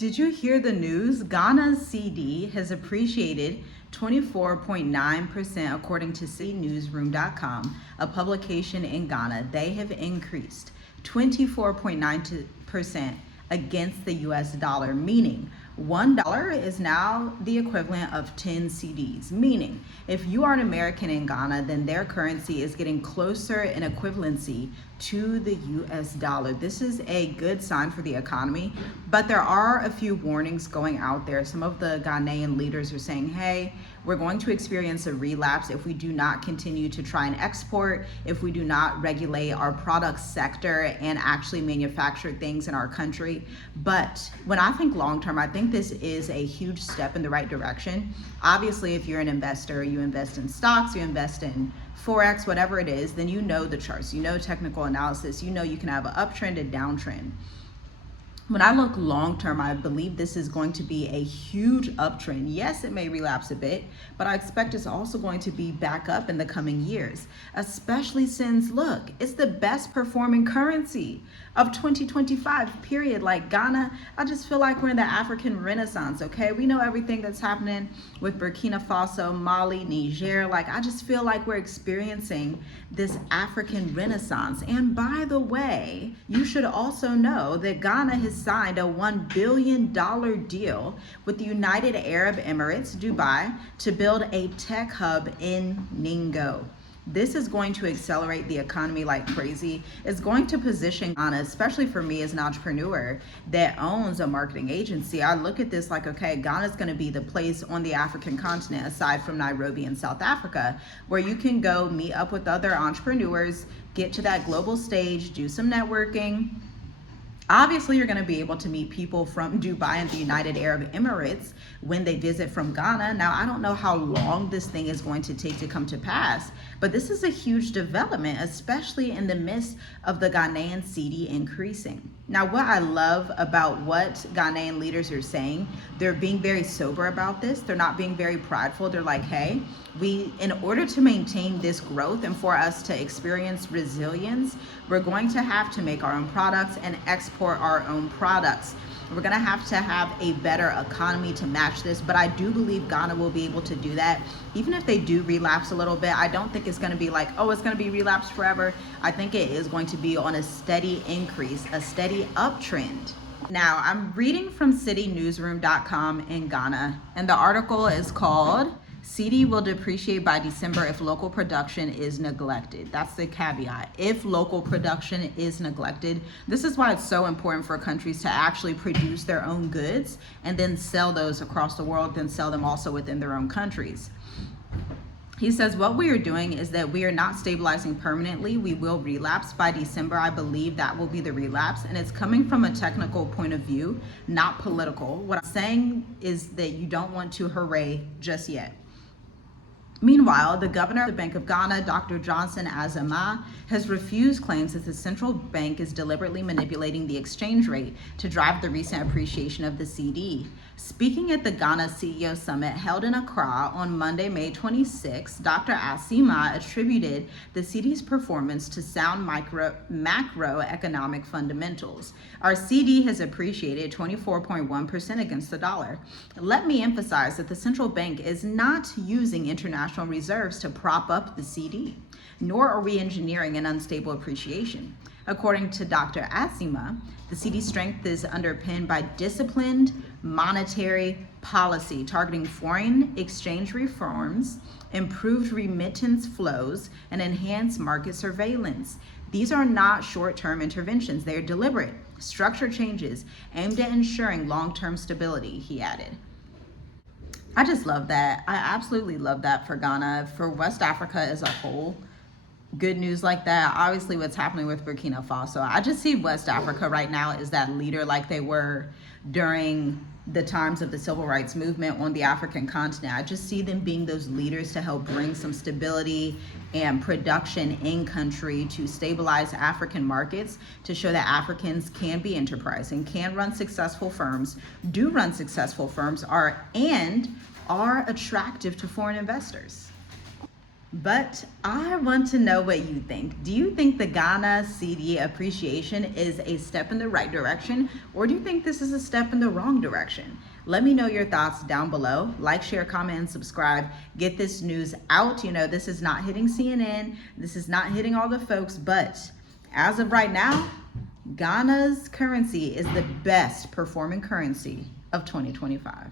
Did you hear the news? Ghana Cedi has appreciated 24.9% according to cnewsroom.com, a publication in Ghana. They have increased 24.9% against the US dollar, meaning $1 is now the equivalent of 10 cedis. Meaning, if you are an American in Ghana, then their currency is getting closer in equivalency to the US dollar. This is a good sign for the economy, but there are a few warnings going out there. Some of the Ghanaian leaders are saying, hey, we're going to experience a relapse if we do not continue to try and export, if we do not regulate our product sector and actually manufacture things in our country. But when I think long term, I think this is a huge step in the right direction. Obviously, if you're an investor, you invest in stocks, you invest in Forex, whatever it is, then you know the charts, you know technical analysis, you know you can have an uptrend and downtrend. When I look long term, I believe this is going to be a huge uptrend. Yes, it may relapse a bit, but I expect it's also going to be back up in the coming years, especially since, look, it's the best performing currency of 2025, period. Like Ghana, I just feel like we're in the African Renaissance, okay? We know everything that's happening with Burkina Faso, Mali, Niger. Like, I just feel like we're experiencing this African Renaissance. And by the way, you should also know that Ghana has signed a $1 billion deal with the United Arab Emirates, Dubai, to build a tech hub in Ningo. This is going to accelerate the economy like crazy. It's going to position Ghana, especially for me as an entrepreneur that owns a marketing agency. I look at this like, okay, Ghana is going to be the place on the African continent, aside from Nairobi and South Africa, where you can go meet up with other entrepreneurs, get to that global stage, do some networking. Obviously, you're going to be able to meet people from Dubai and the United Arab Emirates when they visit from Ghana. Now, I don't know how long this thing is going to take to come to pass, but this is a huge development, especially in the midst of the Ghanaian cedi increasing. Now, what I love about what Ghanaian leaders are saying, they're being very sober about this. They're not being very prideful. They're like, hey, in order to maintain this growth and for us to experience resilience, we're going to have to make our own products and export our own products. We're going to have a better economy to match this, but I do believe Ghana will be able to do that. Even if they do relapse a little bit, I don't think it's going to be like, oh, it's going to be relapsed forever. I think it is going to be on a steady increase, a steady uptrend. Now, I'm reading from citynewsroom.com in Ghana, and the article is called Cedi will depreciate by December if local production is neglected. That's the caveat. If local production is neglected, this is why it's so important for countries to actually produce their own goods and then sell those across the world, then sell them also within their own countries. He says, what we are doing is that we are not stabilizing permanently. We will relapse by December. I believe that will be the relapse. And it's coming from a technical point of view, not political. What I'm saying is that you don't want to hooray just yet. Meanwhile, the governor of the Bank of Ghana, Dr. Johnson Azama, has refused claims that the central bank is deliberately manipulating the exchange rate to drive the recent appreciation of the cedi. Speaking at the Ghana CEO Summit held in Accra on Monday, May 26, Dr. Azama attributed the cedi's performance to sound macroeconomic fundamentals. Our cedi has appreciated 24.1% against the dollar. Let me emphasize that the central bank is not using international reserves to prop up the cedi, nor are we engineering an unstable appreciation. According to Dr. Azama, the cedi strength is underpinned by disciplined monetary policy targeting foreign exchange reforms, improved remittance flows, and enhanced market surveillance. These are not short-term interventions. They are deliberate, structure changes aimed at ensuring long-term stability, he added. I just love that. I absolutely love that for Ghana, for West Africa as a whole. Good news like that. Obviously, what's happening with Burkina Faso, I just see West Africa right now as that leader like they were during the times of the civil rights movement on the African continent. I just see them being those leaders to help bring some stability and production in country to stabilize African markets, to show that Africans can be enterprising, can run successful firms, do run successful firms, and are attractive to foreign investors. But I want to know what you think. Do you think the Ghana Cedi appreciation is a step in the right direction, or do you think this is a step in the wrong direction? Let me know your thoughts down below. Like, share, comment, and subscribe. Get this news out. You know, this is not hitting CNN. This is not hitting all the folks, but as of right now, Ghana's currency is the best performing currency of 2025.